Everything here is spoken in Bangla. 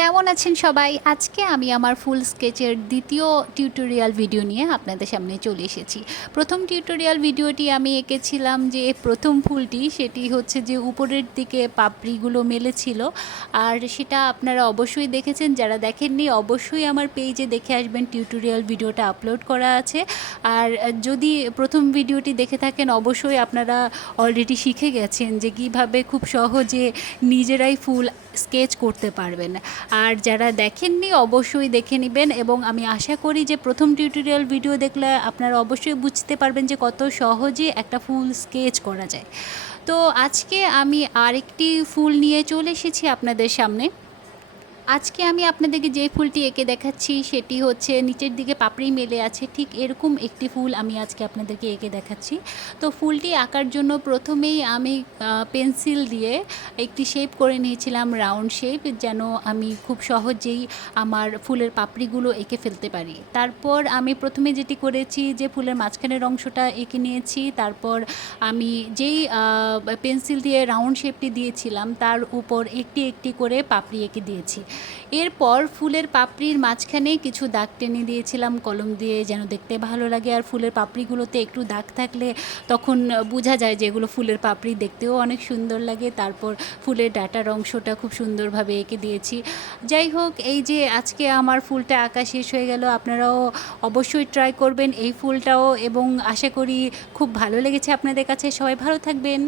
কেমন আছেন সবাই? আজকে আমি আমার ফুল স্কেচের দ্বিতীয় টিউটোরিয়াল ভিডিও নিয়ে আপনাদের সামনে চলে এসেছি। প্রথম টিউটোরিয়াল ভিডিওটি আমি এঁকেছিলাম যে প্রথম ফুলটি, সেটি হচ্ছে যে উপরের দিকে পাপড়িগুলো মেলেছিল। আর সেটা আপনারা অবশ্যই দেখেছেন, যারা দেখেননি অবশ্যই আমার পেজে দেখে আসবেন, টিউটোরিয়াল ভিডিওটা আপলোড করা আছে। আর যদি প্রথম ভিডিওটি দেখে থাকেন অবশ্যই আপনারা অলরেডি শিখে গেছেন যে কীভাবে খুব সহজে নিজেরাই ফুল স্কেচ করতে পারবেন। আর যারা দেখেননি অবশ্যই দেখে নেবেন, এবং আমি আশা করি যে প্রথম টিউটোরিয়াল ভিডিও দেখলে আপনারা অবশ্যই বুঝতে পারবেন যে কত সহজে একটা ফুল স্কেচ করা যায়। তো আজকে আমি আরেকটি ফুল নিয়ে চলে এসেছি আপনাদের সামনে। আজকে আমি আপনাদেরকে যে ফুলটি এঁকে দেখাচ্ছি সেটি হচ্ছে নিচের দিকে পাপড়ি মেলে আছে, ঠিক এরকম একটি ফুল আমি আজকে আপনাদেরকে এঁকে দেখাচ্ছি। তো ফুলটি আঁকার জন্য প্রথমেই আমি পেন্সিল দিয়ে একটি শেপ করে নিয়েছিলাম, রাউন্ড শেপ, যেন আমি খুব সহজেই আমার ফুলের পাপড়িগুলো এঁকে ফেলতে পারি। তারপর আমি প্রথমে যেটি করেছি যে ফুলের মাঝখানের অংশটা এঁকে নিয়েছি, তারপর আমি যেই পেন্সিল দিয়ে রাউন্ড শেপটি দিয়েছিলাম তার উপর একটি একটি করে পাপড়ি এঁকে দিয়েছি। এরপর ফুলের পাপড়ির মাঝখানে কিছু দাগ টেনে দিয়েছিলাম কলম দিয়ে, যেন দেখতে ভালো লাগে। আর ফুলের পাপড়িগুলোতে একটু দাগ থাকলে তখন বোঝা যায় যে এগুলো ফুলের পাপড়ি, দেখতেও অনেক সুন্দর লাগে। তারপর ফুলের ডাঁটার অংশটা খুব সুন্দরভাবে এঁকে দিয়েছি। যাই হোক, এই যে আজকে আমার ফুলটা আঁকা শেষ হয়ে গেল। আপনারাও অবশ্যই ট্রাই করবেন এই ফুলটাও, এবং আশা করি খুব ভালো লেগেছে আপনাদের কাছে। সবাই ভালো থাকবেন।